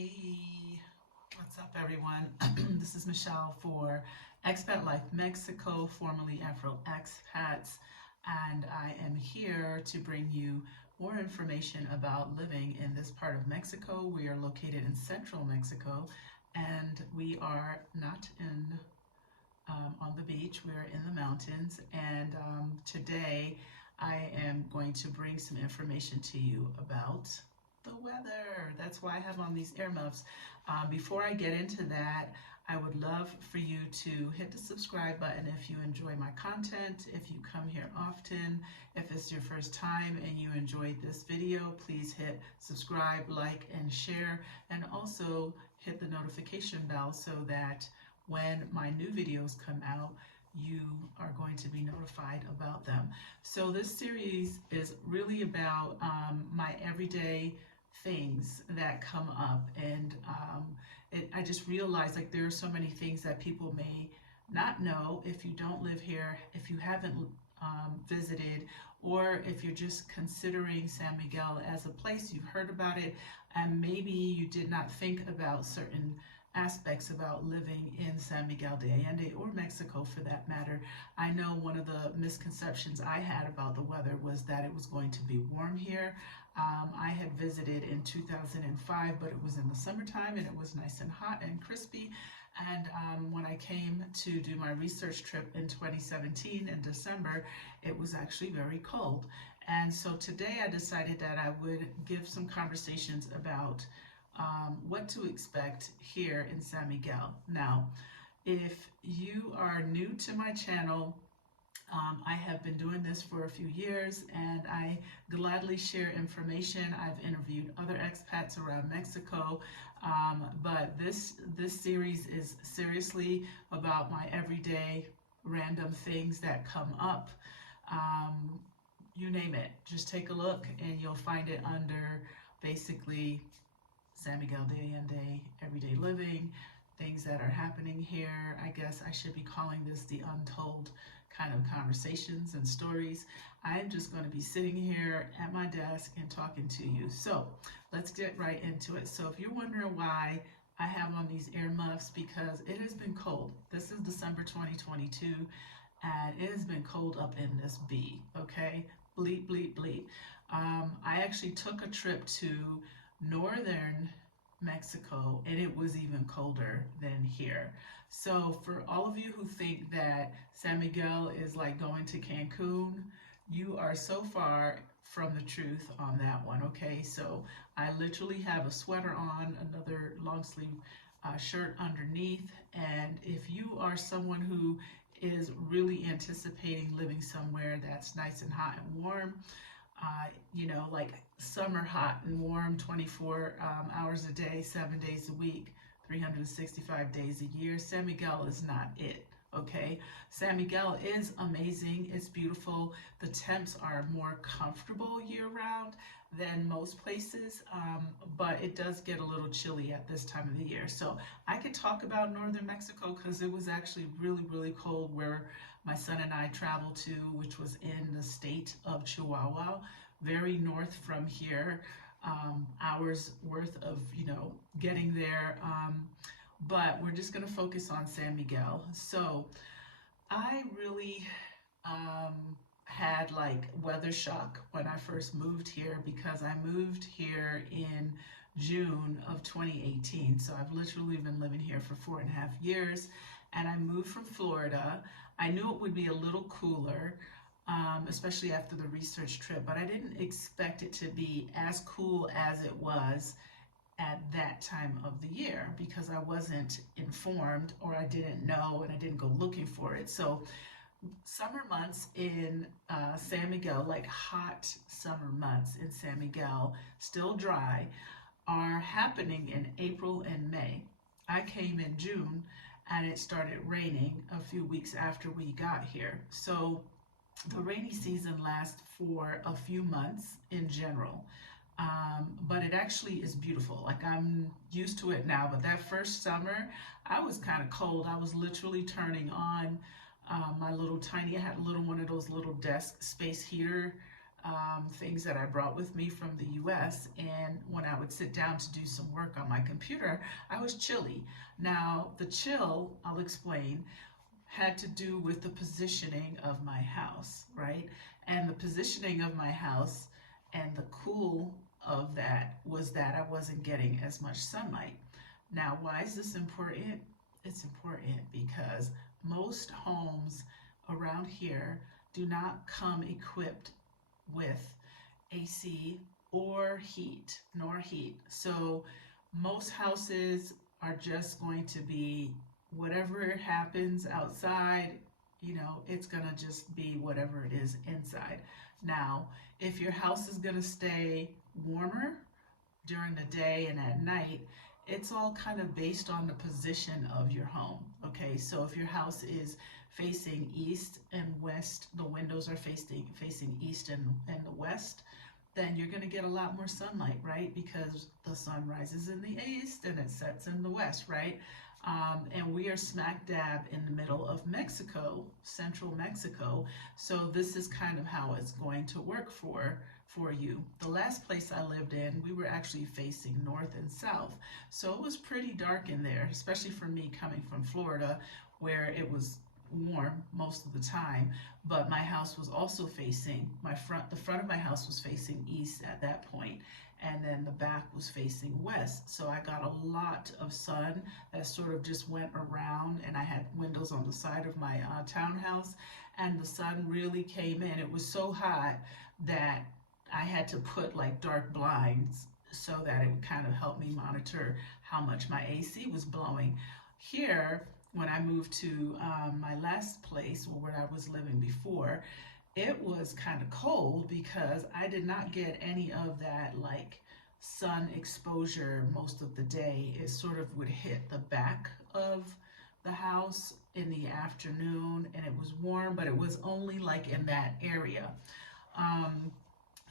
Hey, what's up everyone? This is Michelle for Expat Life Mexico, formerly Afro Expats, and I am here to bring you more information about living in this part of Mexico. We are located in central Mexico, and we are not in on the beach. We are in the mountains, and today I am going to bring some information to you about the weather. That's why I have on these earmuffs. Before I get into that, I would love for you to hit the subscribe button if you enjoy my content, if you come here often, if it's your first time and you enjoyed this video, please hit subscribe, like, and share, and also hit the notification bell so that when my new videos come out, you are going to be notified about them. So this series is really about my everyday things that come up, and I just realized like there are so many things that people may not know if you don't live here, if you haven't visited, or if you're just considering San Miguel as a place. You've heard about it and maybe you did not think about certain aspects about living in San Miguel de Allende, or Mexico for that matter. I know one of the misconceptions I had about the weather was that it was going to be warm here. I had visited in 2005, but it was in the summertime and it was nice and hot and crispy. And when I came to do my research trip in 2017 in December, it was actually very cold. And so today I decided that I would give some conversations about what to expect here in San Miguel. Now, if you are new to my channel, I have been doing this for a few years and I gladly share information. I've interviewed other expats around Mexico, but this series is seriously about my everyday random things that come up. You name it, just take a look and you'll find it under basically San Miguel de Allende, everyday living, things that are happening here. I guess I should be calling this the untold kind of conversations and stories. I'm just going to be sitting here at my desk and talking to you. So let's get right into it. So if you're wondering why I have on these earmuffs, because it has been cold. This is December 2022 and it has been cold up in this bee, okay? Bleep, bleep, bleep. I actually took a trip to northern Mexico and it was even colder than here. So for all of you who think that San Miguel is like going to Cancun, you are so far from the truth on that one, okay? So I literally have a sweater on, another long sleeve shirt underneath, and if you are someone who is really anticipating living somewhere that's nice and hot and warm, you know, like summer hot and warm, 24 hours a day, 7 days a week, 365 days a year, San Miguel is not it, okay? San Miguel is amazing, it's beautiful. The temps are more comfortable year-round than most places, but it does get a little chilly at this time of the year. So I could talk about northern Mexico because it was actually really, really cold where my son and I traveled to, which was in the state of Chihuahua, very north from here, hours worth of, you know, getting there. But we're just going to focus on San Miguel. So I really had like weather shock when I first moved here, because I moved here in June of 2018. So I've literally been living here for 4.5 years, and I moved from Florida. I knew it would be a little cooler, especially after the research trip, but I didn't expect it to be as cool as it was at that time of the year, because I wasn't informed, or I didn't know, and I didn't go looking for it. So summer months in San Miguel, like hot summer months in San Miguel, still dry, are happening in April and May. I came in June and it started raining a few weeks after we got here. So the rainy season lasts for a few months in general, but it actually is beautiful. Like, I'm used to it now, but that first summer I was kind of cold. I was literally turning on my little tiny, I had a little one of those little desk space heater things that I brought with me from the US, and when I would sit down to do some work on my computer, I was chilly. Now, the chill, I'll explain, had to do with the positioning of my house, right? And the positioning of my house and the cool of that was that I wasn't getting as much sunlight. Now, why is this important? It's important because most homes around here do not come equipped with AC or heat, nor heat. So most houses are just going to be whatever happens outside, it's gonna just be whatever it is inside. Now, if your house is gonna stay warmer during the day and at night, it's all kind of based on the position of your home. Okay, so if your house is facing east and west, the windows are facing east and the west, then you're going to get a lot more sunlight, right? Because the sun rises in the east and it sets in the west, right? And we are smack dab in the middle of Mexico, central Mexico. So this is kind of how it's going to work for you. The last place I lived in, we were actually facing north and south. So it was pretty dark in there, especially for me coming from Florida, where it was warm most of the time, but my house was also facing the front of my house was facing east at that point, and then the back was facing west. So I got a lot of sun that sort of just went around, and I had windows on the side of my townhouse, and the sun really came in. It was so hot that I had to put like dark blinds so that it would kind of help me monitor how much my AC was blowing. Here, when I moved to my last place, or where I was living before, it was kind of cold because I did not get any of that like sun exposure most of the day. It sort of would hit the back of the house in the afternoon, and it was warm, but it was only like in that area.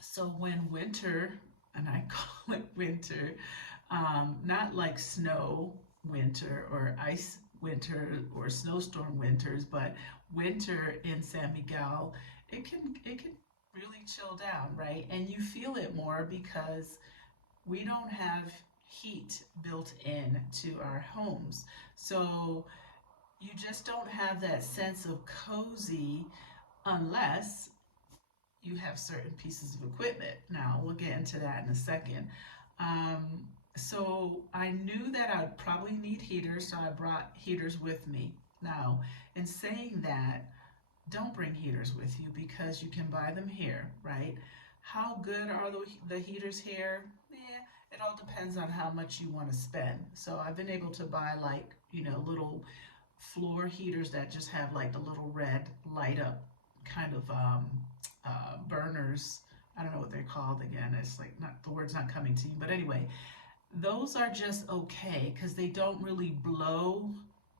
So when winter, and I call it winter, not like snow winter or ice winter or snowstorm winters, but winter in San Miguel, it can really chill down, right? And you feel it more because we don't have heat built in to our homes. So you just don't have that sense of cozy unless you have certain pieces of equipment. Now, we'll get into that in a second. So I knew that I'd probably need heaters, so I brought heaters with me. Now, in saying that, don't bring heaters with you because you can buy them here, right? How good are the heaters here? Yeah, it all depends on how much you want to spend. So I've been able to buy like, little floor heaters that just have like the little red light up kind of burners. I don't know what they're called again. It's like the word's not coming to you, but anyway, those are just okay because they don't really blow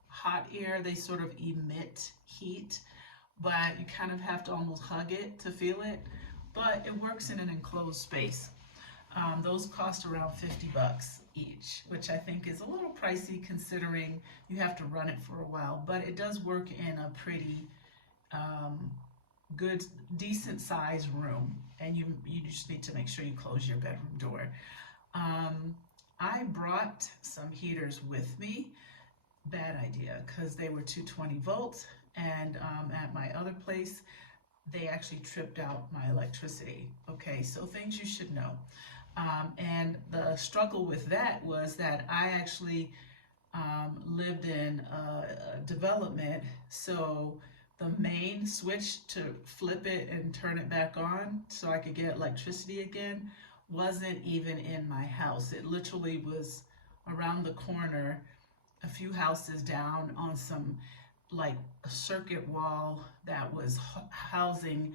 hot air. They sort of emit heat, but you kind of have to almost hug it to feel it. But it works in an enclosed space. Those cost around $50 each, which I think is a little pricey considering you have to run it for a while, but it does work in a pretty good, decent size room, and you just need to make sure you close your bedroom door. I brought some heaters with me. Bad idea, because they were 220 volts, and at my other place, they actually tripped out my electricity. Okay, so things you should know. And the struggle with that was that I actually lived in a development, so the main switch to flip it and turn it back on so I could get electricity again wasn't even in my house. It literally was around the corner, a few houses down on some like a circuit wall that was housing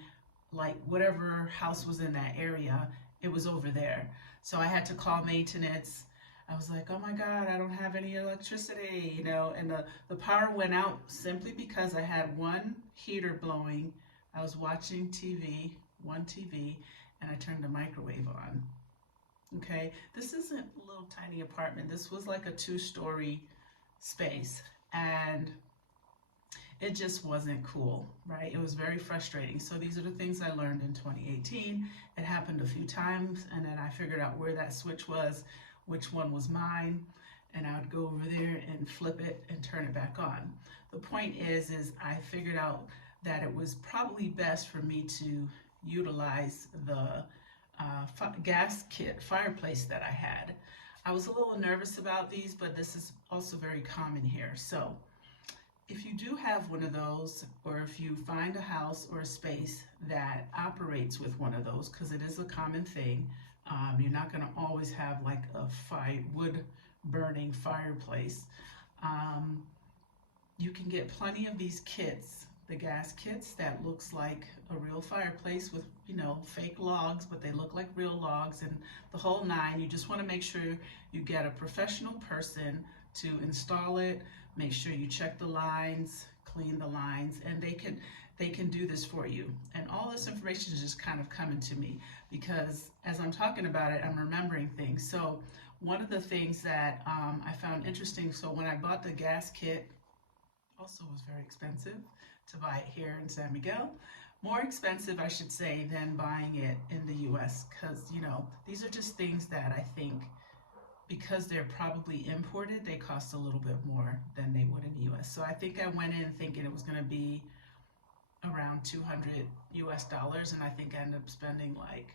like whatever house was in that area. It was over there. So I had to call maintenance. I was like, oh my God, I don't have any electricity, and the power went out simply because I had one heater blowing. I was watching TV, one TV, and I turned the microwave on. Okay, this isn't a little tiny apartment. This was like a 2-story space, and it just wasn't cool, right? It was very frustrating. So these are the things I learned in 2018. It happened a few times, and then I figured out where that switch was, which one was mine, and I would go over there and flip it and turn it back on. The point is I figured out that it was probably best for me to utilize the gas kit fireplace that I had. I was a little nervous about these, but this is also very common here. So if you do have one of those, or if you find a house or a space that operates with one of those, because it is a common thing, you're not going to always have like a wood burning fireplace. You can get plenty of these kits, the gas kits that looks like a real fireplace with, you know, fake logs, but they look like real logs and the whole nine. You just want to make sure you get a professional person to install it. Make sure you check the lines, clean the lines, and they can do this for you. And all this information is just kind of coming to me because as I'm talking about it, I'm remembering things. So one of the things that I found interesting, so when I bought the gas kit, also was very expensive to buy it here in San Miguel. More expensive, I should say, than buying it in the US, because, you know, these are just things that I think, because they're probably imported, they cost a little bit more than they would in the US. So I think I went in thinking it was going to be around $200 US, and I think I ended up spending, like,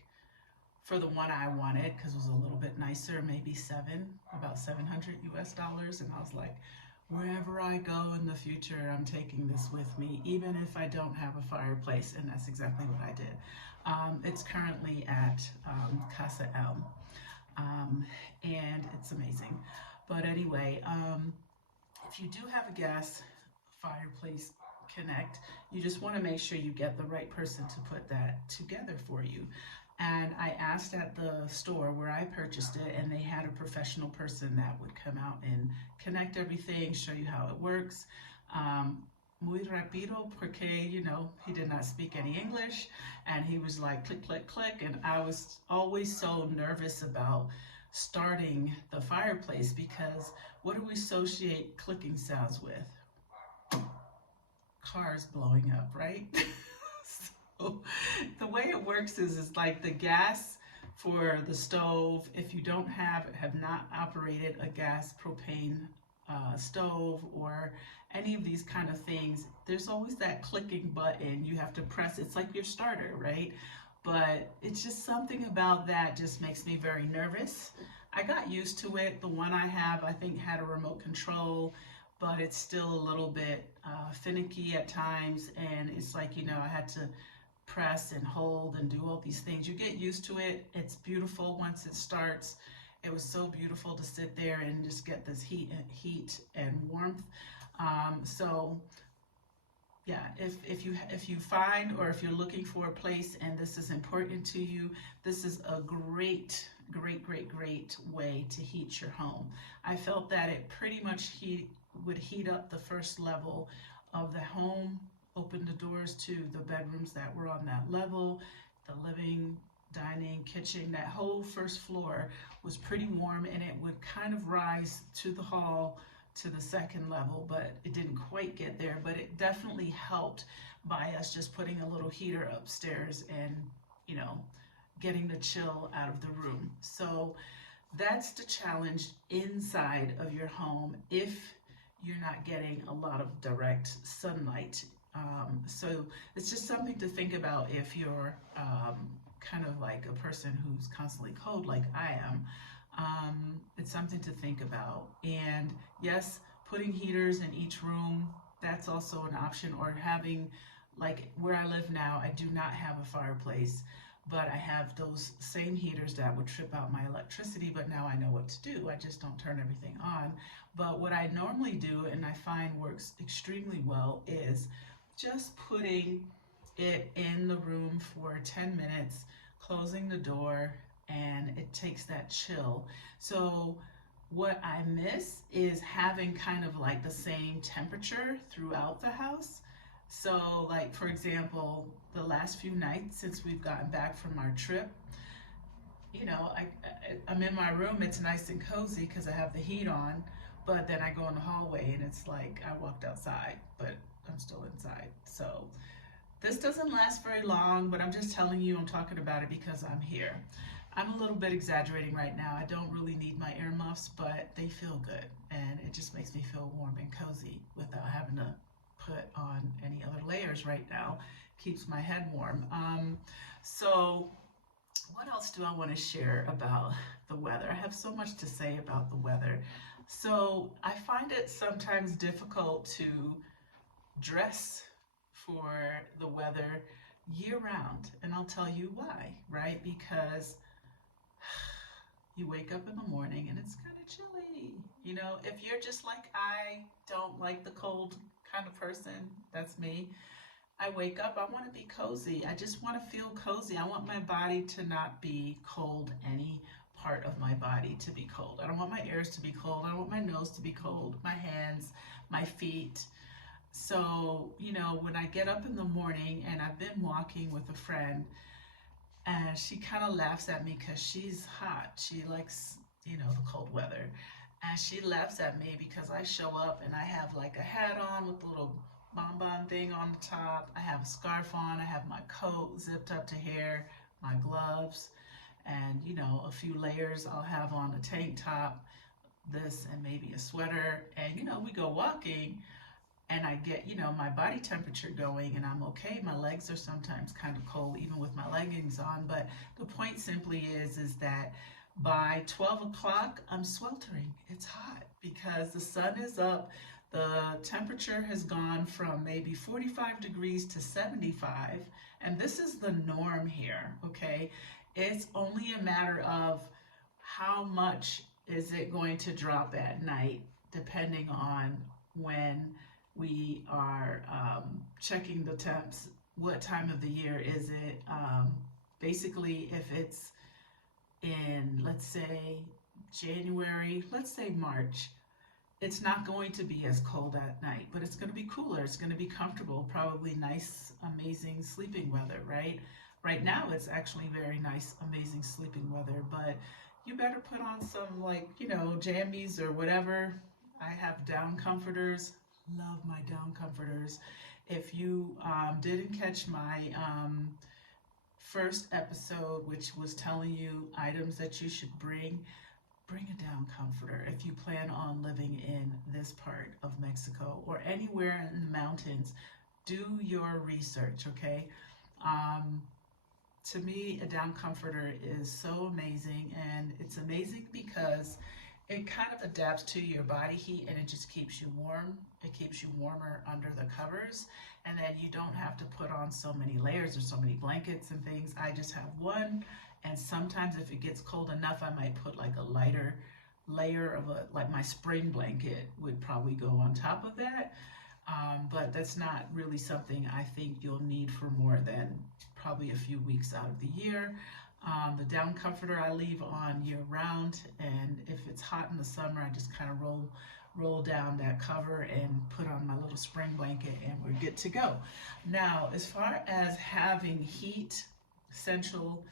for the one I wanted, because it was a little bit nicer, maybe about $700 US. And I was like, wherever I go in the future, I'm taking this with me, even if I don't have a fireplace. And that's exactly what I did. It's currently at Casa ELM. And it's amazing. But anyway, if you do have a gas fireplace connect, you just want to make sure you get the right person to put that together for you. And I asked at the store where I purchased it, and they had a professional person that would come out and connect everything, show you how it works. Muy rápido, porque, you know, he did not speak any English, and he was like click, click, click, and I was always so nervous about starting the fireplace because what do we associate clicking sounds with? Cars blowing up, right? So the way it works is like the gas for the stove, if you don't have not operated a gas propane stove or any of these kind of things, there's always that clicking button you have to press. It's like your starter, right? But it's just something about that just makes me very nervous. I got used to it. The one I have, I think, had a remote control, but it's still a little bit finicky at times. And it's like, you know, I had to press and hold and do all these things. You get used to it. It's beautiful once it starts. It was so beautiful to sit there and just get this heat and warmth. So yeah, if you find, or if you're looking for a place and this is important to you, this is a great way to heat your home. I felt that it pretty much would heat up the first level of the home, open the doors to the bedrooms that were on that level, the living, dining, kitchen. That whole first floor was pretty warm, and it would kind of rise to the hall to the second level, but it didn't quite get there. But it definitely helped by us just putting a little heater upstairs and, you know, getting the chill out of the room. So that's the challenge inside of your home if you're not getting a lot of direct sunlight. So it's just something to think about if you're kind of like a person who's constantly cold like I am. It's something to think about. And yes, putting heaters in each room, that's also an option. Or having, like where I live now, I do not have a fireplace, but I have those same heaters that would trip out my electricity, but now I know what to do. I just don't turn everything on. But what I normally do, and I find works extremely well, is just putting it in the room for 10 minutes, closing the door, and it takes that chill. So what I miss is having kind of like the same temperature throughout the house. So like, for example, the last few nights since we've gotten back from our trip, you know, I'm in my room, it's nice and cozy because I have the heat on, but then I go in the hallway and it's like I walked outside. But I'm still inside. So this doesn't last very long, but I'm just telling you, I'm talking about it because I'm here. I'm a little bit exaggerating right now. I don't really need my earmuffs, but they feel good, and it just makes me feel warm and cozy without having to put on any other layers right now. Keeps my head warm. So what else do I want to share about the weather? I have so much to say about the weather. So I find it sometimes difficult to dress for the weather year round, and I'll tell you why, right? Because you wake up in the morning and it's kind of chilly. You know, if you're just like I, don't like the cold kind of person, that's me. I wake up, I want to be cozy. I just want to feel cozy. I want my body to not be cold, any part of my body to be cold. I don't want my ears to be cold. I don't want my nose to be cold, my hands, my feet. So, you know, when I get up in the morning and I've been walking with a friend, and she kind of laughs at me because she's hot. She likes, you know, the cold weather. And she laughs at me because I show up and I have like a hat on with a little bonbon thing on the top. I have a scarf on. I have my coat zipped up to here, my gloves, and, you know, a few layers. I'll have on a tank top, this, and maybe a sweater. And, you know, we go walking and I get, you know, my body temperature going and I'm okay. My legs are sometimes kind of cold even with my leggings on, but the point simply is that by 12 o'clock, I'm sweltering. It's hot because the sun is up. The temperature has gone from maybe 45 degrees to 75, and this is the norm here, okay? It's only a matter of how much is it going to drop at night, depending on when we are checking the temps. What time of the year is it? Basically, if it's in, let's say, January, let's say March, it's not going to be as cold at night, but it's going to be cooler. It's going to be comfortable, probably nice, amazing sleeping weather, right? Right now, it's actually very nice, amazing sleeping weather, but you better put on some, like, you know, jammies or whatever. I have down comforters. Love my down comforters. If you didn't catch my first episode, which was telling you items that you should bring a down comforter if you plan on living in this part of Mexico or anywhere in the mountains. Do your research, okay? To me, a down comforter is so amazing, and it's amazing because it kind of adapts to your body heat and it just keeps you warm. It keeps you warmer under the covers, and then you don't have to put on so many layers or so many blankets and things. I just have one, and sometimes if it gets cold enough, I might put like a lighter layer of like my spring blanket would probably go on top of that. But that's not really something I think you'll need for more than probably a few weeks out of the year. The down comforter I leave on year round, and if it's hot in the summer, I just kind of roll down that cover and put on my little spring blanket and we're good to go. Now, as far as having heat, central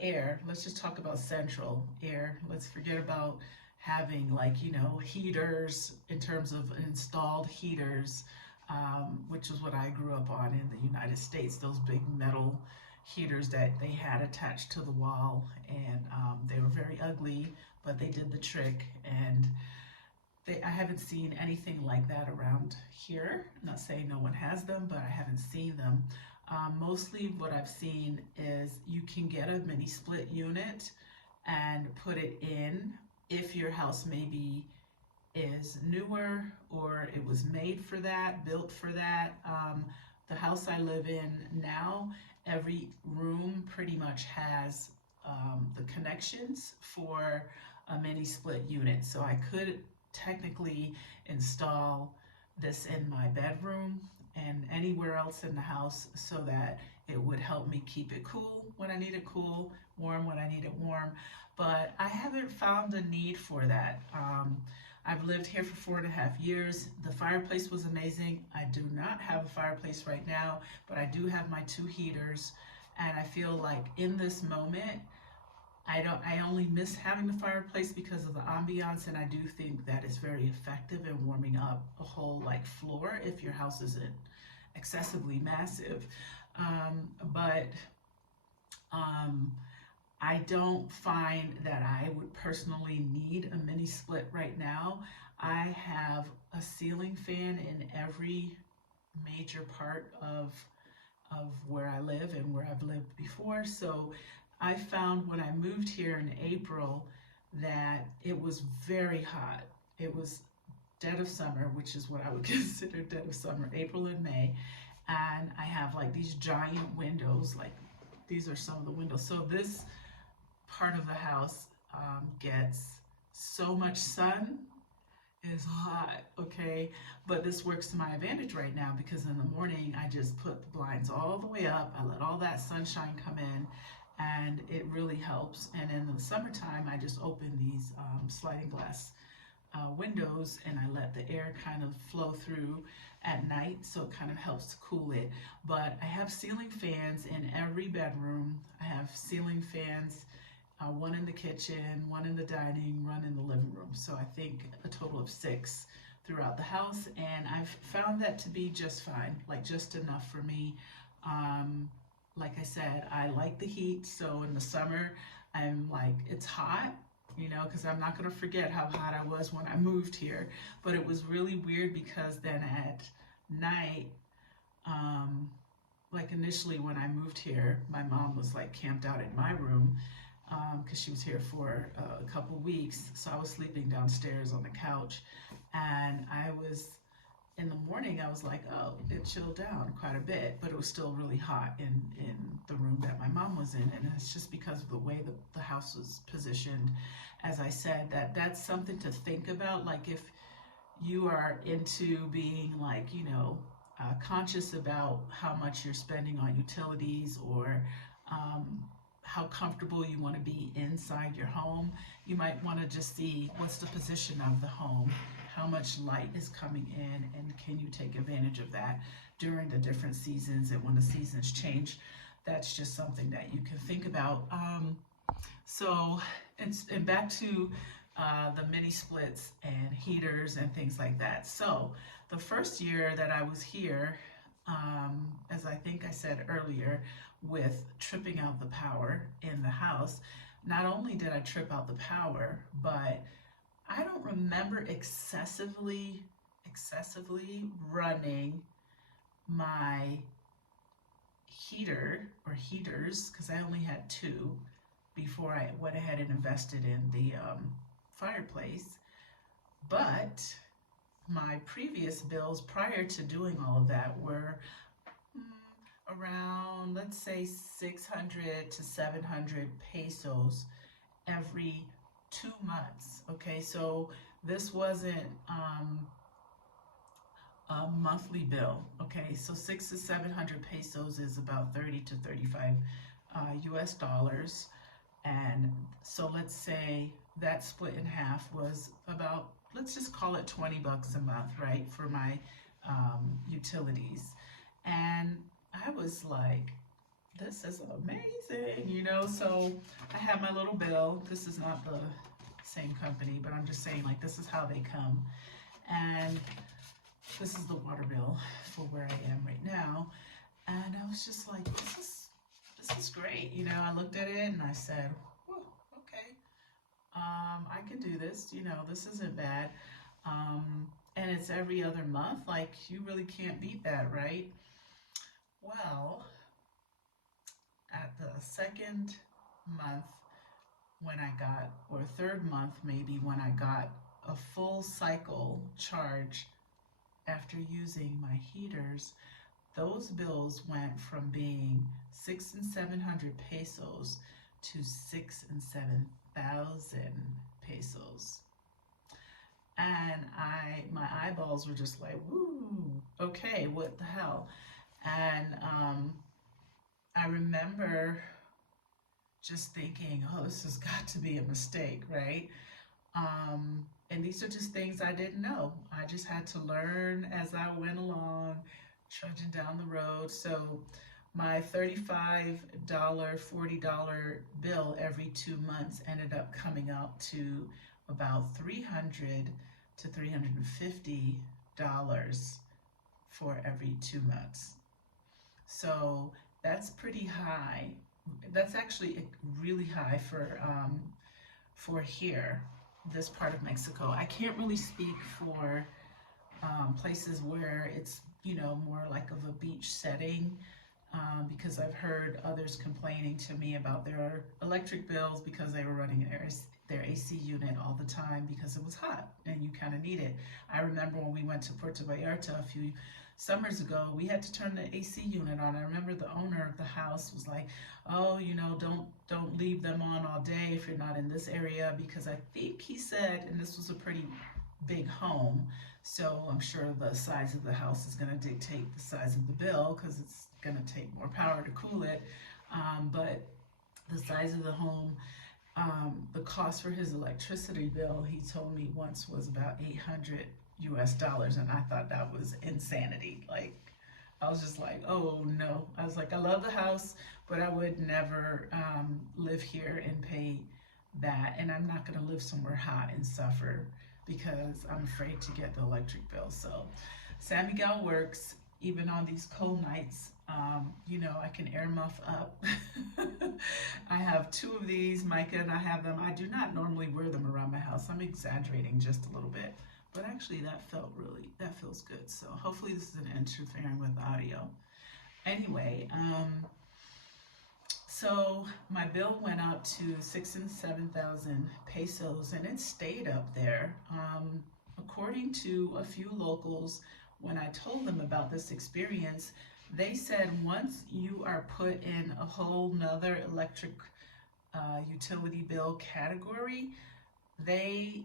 air, let's just talk about central air. Let's forget about having, like, you know, heaters in terms of installed heaters, which is what I grew up on in the United States, those big metal heaters that they had attached to the wall, and they were very ugly, but they did the trick. And I haven't seen anything like that around here. I'm not saying no one has them, but I haven't seen them. Mostly what I've seen is you can get a mini split unit and put it in if your house maybe is newer or it was made for that, built for that. The house I live in now, every room pretty much has the connections for a mini split unit. So I could technically install this in my bedroom and anywhere else in the house so that it would help me keep it cool when I need it cool, warm when I need it warm. But I haven't found a need for that. I've lived here for 4.5 years. The fireplace was amazing. I do not have a fireplace right now, but I do have my 2 heaters. And I feel like in this moment, I only miss having the fireplace because of the ambiance, and I do think that it's very effective in warming up a whole like floor if your house isn't excessively massive. But um, I don't find that I would personally need a mini split right now. I have a ceiling fan in every major part of where I live and where I've lived before. So I found when I moved here in April that it was very hot. It was dead of summer, which is what I would consider dead of summer, April and May. And I have like these giant windows, like these are some of the windows. So this part of the house gets so much sun. It's hot, okay? But this works to my advantage right now because in the morning I just put the blinds all the way up. I let all that sunshine come in and it really helps. And in the summertime, I just open these sliding glass windows and I let the air kind of flow through at night, so it kind of helps to cool it. But I have ceiling fans in every bedroom. I have ceiling fans, one in the kitchen, one in the dining, one in the living room. So I think a total of 6 throughout the house, and I've found that to be just fine, like just enough for me. Like I said, I like the heat, so in the summer, I'm like, it's hot, you know, because I'm not going to forget how hot I was when I moved here. But it was really weird because then at night, like initially when I moved here, my mom was like camped out in my room because she was here for a couple weeks. So I was sleeping downstairs on the couch, and I was in the morning. I was like, oh, it chilled down quite a bit, but it was still really hot in the room that my mom was in, and it's just because of the way the house was positioned. As I said, that's something to think about. Like if you are into being like, you know, conscious about how much you're spending on utilities or how comfortable you want to be inside your home, you might want to just see what's the position of the home, how much light is coming in, and can you take advantage of that during the different seasons and when the seasons change. That's just something that you can think about. And back to the mini splits and heaters and things like that. So the first year that I was here, as I think I said earlier, with tripping out the power in the house, not only did I trip out the power, but I don't remember excessively running my heater or heaters, because I only had 2 before I went ahead and invested in the fireplace. But my previous bills prior to doing all of that were around, let's say, 600 to 700 pesos every 2 months. Okay, so this wasn't a monthly bill. Okay, so 600 to 700 pesos is about 30 to 35 US dollars. And so let's say that split in half was about, let's just call it 20 bucks a month, right, for my utilities. And I was like, this is amazing, you know. So I have my little bill. This is not the same company, but I'm just saying, like, this is how they come. And this is the water bill for where I am right now. And I was just like, this is great. You know, I looked at it and I said, whew, okay, I can do this. You know, this isn't bad. And it's every other month. Like, you really can't beat that, right? Well, at the second month when I got, or third month maybe, when I got a full cycle charge after using my heaters, those bills went from being 600 and 700 pesos to 6,000 and 7,000 pesos. And my eyeballs were just like, woo, okay, what the hell? And I remember just thinking, oh, this has got to be a mistake, right? And these are just things I didn't know. I just had to learn as I went along, trudging down the road. So my $35, $40 bill every 2 months ended up coming out to about $300 to $350 for every 2 months. So that's pretty high. That's actually really high for here, this part of Mexico. I can't really speak for places where it's, you know, more like of a beach setting, because I've heard others complaining to me about their electric bills because they were running their AC unit all the time because it was hot and you kind of need it. I remember when we went to Puerto Vallarta a few summers ago, we had to turn the AC unit on. I remember the owner of the house was like, oh, you know, don't leave them on all day if you're not in this area, because I think he said, and this was a pretty big home, so I'm sure the size of the house is going to dictate the size of the bill because it's going to take more power to cool it. But the size of the home, the cost for his electricity bill, he told me once, was about $800 US, and I thought that was insanity. Like, I was just like, oh no. I was like, I love the house, but I would never live here and pay that, and I'm not going to live somewhere hot and suffer because I'm afraid to get the electric bill. So San Miguel works even on these cold nights. You know, I can air muff up. I have 2 of these. Micah and I have them. I do not normally wear them around my house. I'm exaggerating just a little bit, but actually that feels good. So hopefully this isn't interfering with audio. Anyway, so my bill went up to 6,000 and 7,000 pesos, and it stayed up there. According to a few locals, when I told them about this experience, they said once you are put in a whole nother electric utility bill category, they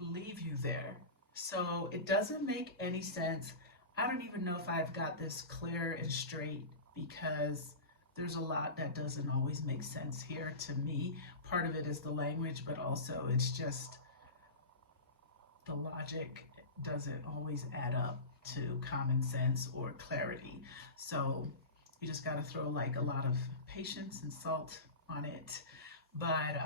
leave you there. So it doesn't make any sense. I don't even know if I've got this clear and straight, because there's a lot that doesn't always make sense here to me. Part of it is the language, but also it's just the logic doesn't always add up to common sense or clarity. So you just got to throw like a lot of patience and salt on it. But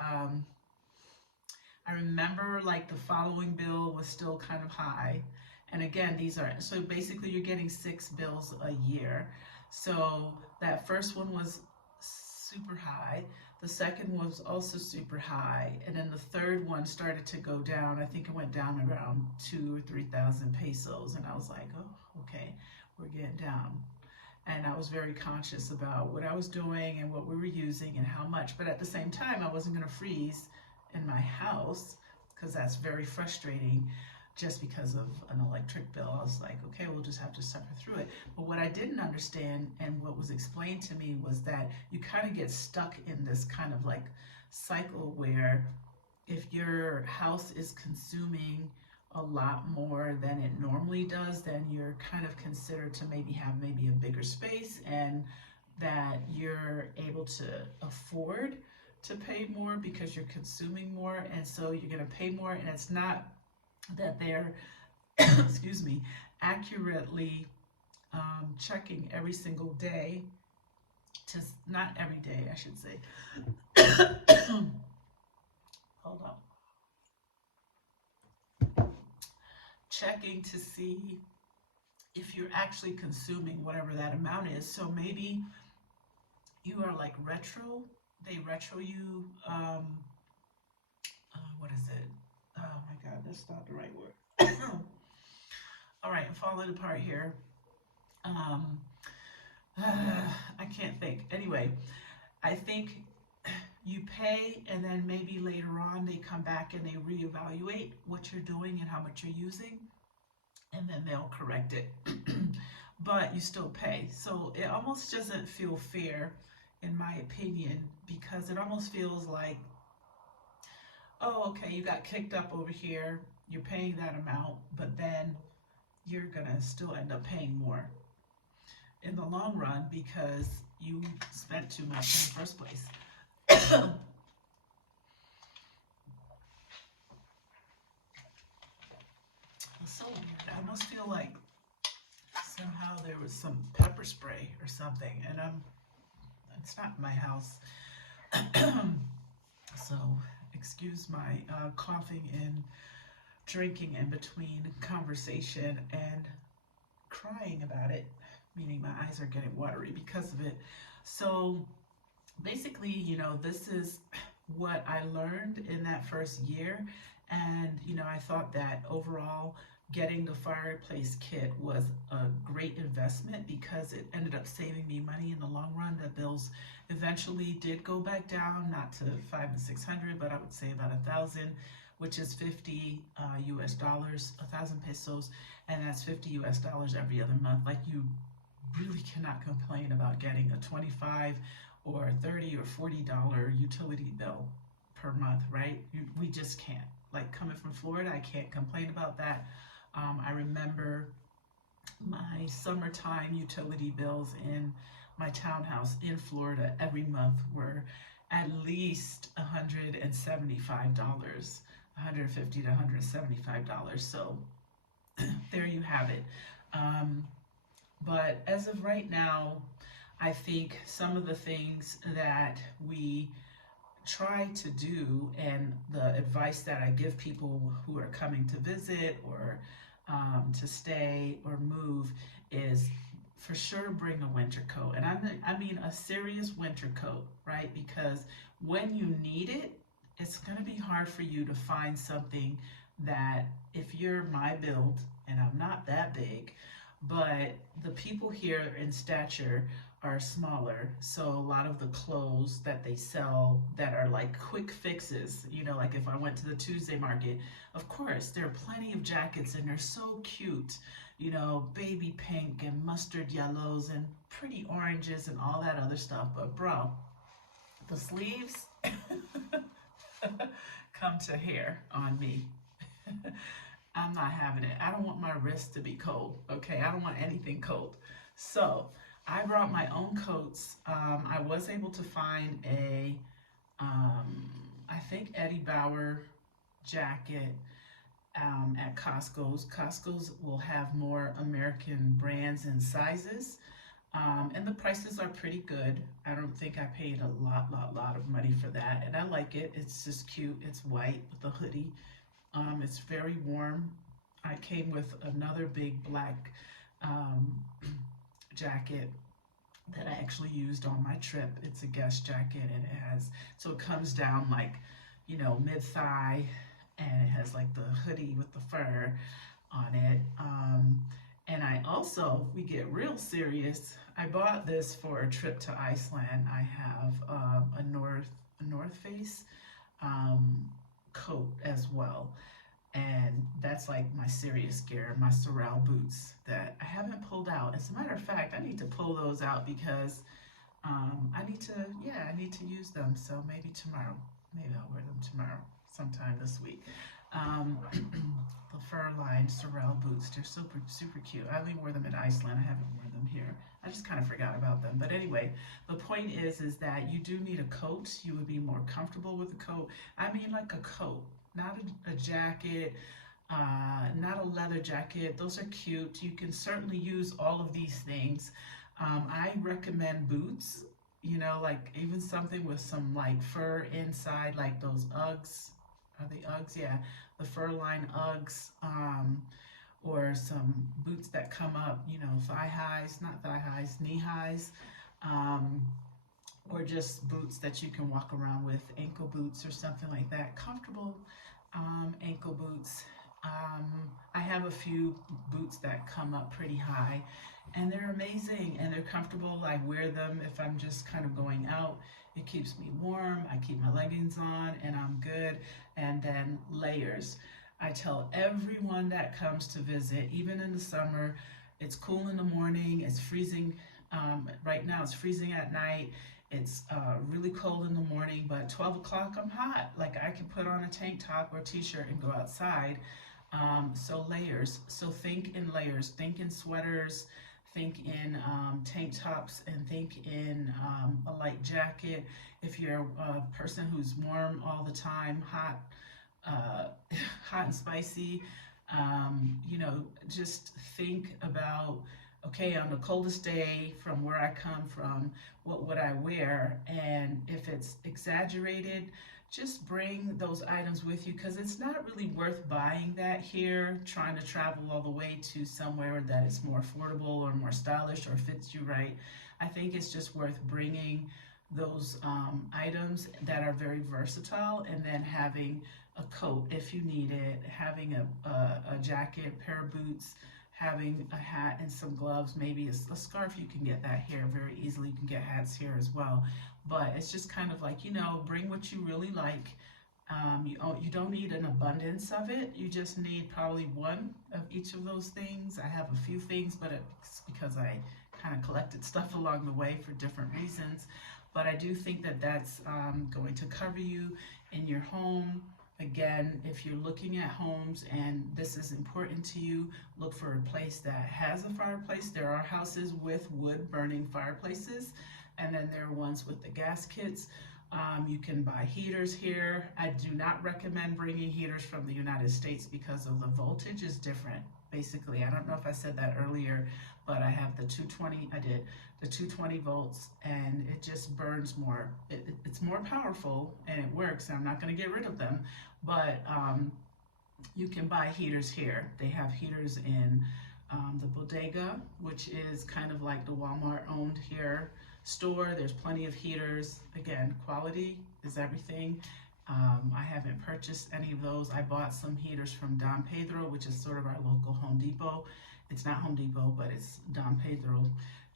I remember like the following bill was still kind of high. And again, these are, so basically you're getting 6 bills a year. So that first one was super high. The second was also super high. And then the third one started to go down. I think it went down around 2,000 or 3,000 pesos. And I was like, oh, okay, we're getting down. And I was very conscious about what I was doing and what we were using and how much. But at the same time, I wasn't going to freeze in my house, because that's very frustrating just because of an electric bill. I was like, okay, we'll just have to suffer through it. But what I didn't understand, and what was explained to me, was that you kind of get stuck in this kind of like cycle where if your house is consuming a lot more than it normally does, then you're kind of considered to have a bigger space, and that you're able to afford to pay more because you're consuming more, and so you're going to pay more. And it's not that they're excuse me, accurately checking every single day, not every day, I should say. Hold on. Checking to see if you're actually consuming whatever that amount is. So maybe you are like they retro you, what is it? Oh my God, that's not the right word. All right, I'm falling apart here. I can't think. Anyway, I think you pay, and then maybe later on they come back and they reevaluate what you're doing and how much you're using, and then they'll correct it. But you still pay. So it almost doesn't feel fair, in my opinion, because it almost feels like, oh, okay, you got kicked up over here, you're paying that amount, but then you're gonna still end up paying more in the long run because you spent too much in the first place. It's so weird. I almost feel like somehow there was some pepper spray or something, and it's not in my house. So excuse my coughing and drinking in between conversation and crying about it, meaning my eyes are getting watery because of it. So basically, this is what I learned in that first year. And, I thought that overall getting the fireplace kit was a great investment because it ended up saving me money in the long run. The bills eventually did go back down, not to 500 to 600, but I would say about 1,000, which is 50 US dollars, 1,000 pesos, and that's 50 US dollars every other month. Like, you really cannot complain about getting a 25 or 30 or $40 utility bill per month, right? We just can't. Like, coming from Florida, I can't complain about that. I remember my summertime utility bills in my townhouse in Florida every month were at least $175, $150 to $175. So there you have it. But as of right now, I think some of the things that we try to do and the advice that I give people who are coming to visit or to stay or move is for sure bring a winter coat. And I mean a serious winter coat, right? Because when you need it, it's going to be hard for you to find something that, if you're my build, and I'm not that big, but the people here in stature are smaller, so a lot of the clothes that they sell that are like quick fixes, like if I went to the Tuesday market, of course there are plenty of jackets and they're so cute, baby pink and mustard yellows and pretty oranges and all that other stuff, but bro, the sleeves come to hair on me. I'm not having it. I don't want my wrists to be cold, okay? I don't want anything cold. So I brought my own coats. I was able to find I think Eddie Bauer jacket at Costco's. Costco's will have more American brands and sizes. And the prices are pretty good. I don't think I paid a lot of money for that. And I like it. It's just cute. It's white with a hoodie. It's very warm. I came with another big black jacket that I actually used on my trip. It's a guest jacket, and so it comes down like, mid-thigh, and it has like the hoodie with the fur on it. And I also, we get real serious, I bought this for a trip to Iceland. I have a North Face coat as well. And that's like my serious gear, my Soooo boots that I haven't pulled out. As a matter of fact, I need to pull those out because I need to use them. So maybe tomorrow, maybe I'll wear them tomorrow, sometime this week. The fur-lined Soooo boots, they're super cute. I only wore them in Iceland. I haven't worn them here. I just kind of forgot about them. But anyway, the point is that you do need a coat. You would be more comfortable with a coat. I mean like a coat. Not a jacket, not a leather jacket. Those are cute. You can certainly use all of these things. I recommend boots, like even something with some like fur inside, like those Uggs. Are they Uggs? Yeah, the fur-lined Uggs, or some boots that come up, thigh highs, not thigh highs, knee highs. Or just boots that you can walk around with, ankle boots or something like that. Comfortable ankle boots. I have a few boots that come up pretty high, and they're amazing and they're comfortable. I wear them if I'm just kind of going out. It keeps me warm. I keep my leggings on and I'm good. And then layers. I tell everyone that comes to visit, even in the summer, it's cool in the morning, it's freezing. Right now it's freezing at night. It's really cold in the morning, but 12 o'clock I'm hot. Like, I can put on a tank top or t-shirt and go outside. So layers. So think in layers. Think in sweaters. Think in tank tops, and think in a light jacket. If you're a person who's warm all the time, hot and spicy, just think about okay, on the coldest day from where I come from, what would I wear? And if it's exaggerated, just bring those items with you, because it's not really worth buying that here, trying to travel all the way to somewhere that is more affordable or more stylish or fits you right. I think it's just worth bringing those items that are very versatile, and then having a coat if you need it, having a jacket, pair of boots, having a hat and some gloves, maybe a scarf. You can get that here very easily. You can get hats here as well. But it's just kind of like, you know, bring what you really like. You don't need an abundance of it. You just need probably one of each of those things. I have a few things, but it's because I kind of collected stuff along the way for different reasons. But I do think that that's going to cover you in your home. Again, if you're looking at homes and this is important to you, look for a place that has a fireplace. There are houses with wood burning fireplaces, and then there are ones with the gas kits. You can buy heaters here. I do not recommend bringing heaters from the United States because of the voltage is different. Basically, I don't know if I said that earlier, but I have the 220, I did the 220 volts, and it just burns more. It's more powerful and it works, and I'm not going to get rid of them, but you can buy heaters here. They have heaters in the bodega, which is kind of like the Walmart owned here store. There's plenty of heaters. Again, quality is everything. I haven't purchased any of those. I bought some heaters from Don Pedro, which is sort of our local Home Depot. It's not Home Depot, but it's Don Pedro,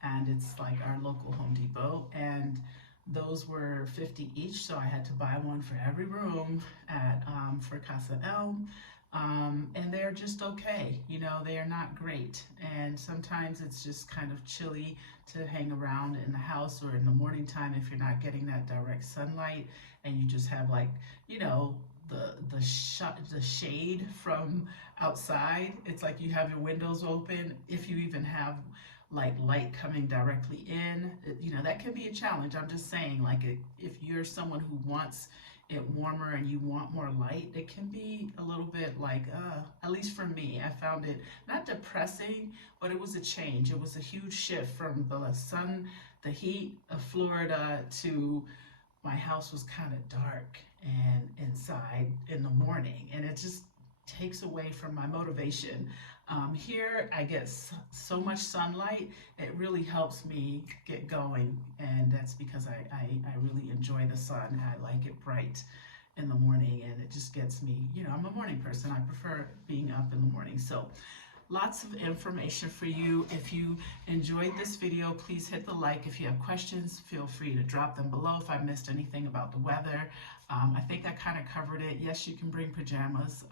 and it's like our local Home Depot. And those were $50 each, so I had to buy one for every room at for Casa ELM. And they're just okay, you know, they are not great. And sometimes it's just kind of chilly to hang around in the house, or in the morning time if you're not getting that direct sunlight and you just have, like, you know, the shade from outside. It's like you have your windows open. If you even have like light coming directly in, you know, that can be a challenge. I'm just saying, like, if you're someone who wants it warmer and you want more light, it can be a little bit like, at least for me, I found it not depressing, but it was a change. It was a huge shift from the sun, the heat of Florida, to my house was kind of dark and inside in the morning, and it just takes away from my motivation. Here I get so much sunlight, it really helps me get going, and that's because I really enjoy the sun. I like it bright in the morning, and it just gets me, you know, I'm a morning person. I prefer being up in the morning. So lots of information for you. If you enjoyed this video, please hit the like. If you have questions, feel free to drop them below. If I missed anything about the weather, I think I kind of covered it. Yes, you can bring pajamas.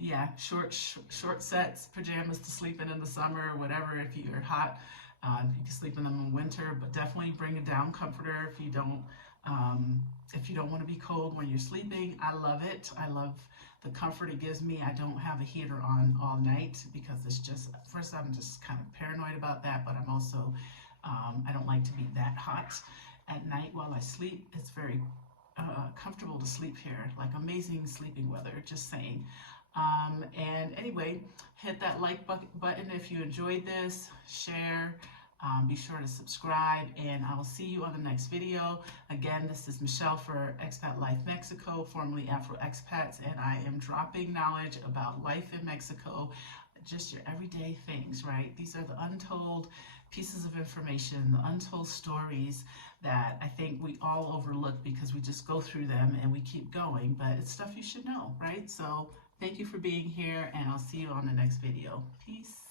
Yeah, short sets, pajamas to sleep in the summer, or whatever. If you're hot, you can sleep in them in winter, but definitely bring a down comforter if you don't want to be cold when you're sleeping. I love it. I love the comfort it gives me. I don't have a heater on all night because it's just, first, I'm just kind of paranoid about that, but I'm also, I don't like to be that hot at night while I sleep. It's very comfortable to sleep here, like amazing sleeping weather, just saying. And anyway, hit that like button if you enjoyed this, share, be sure to subscribe, and I will see you on the next video. Again, this is Michelle for Expat Life Mexico, formerly Afro Expats, and I am dropping knowledge about life in Mexico, just your everyday things, right? These are the untold pieces of information, the untold stories that I think we all overlook because we just go through them and we keep going, but it's stuff you should know, right? So thank you for being here, and I'll see you on the next video. Peace.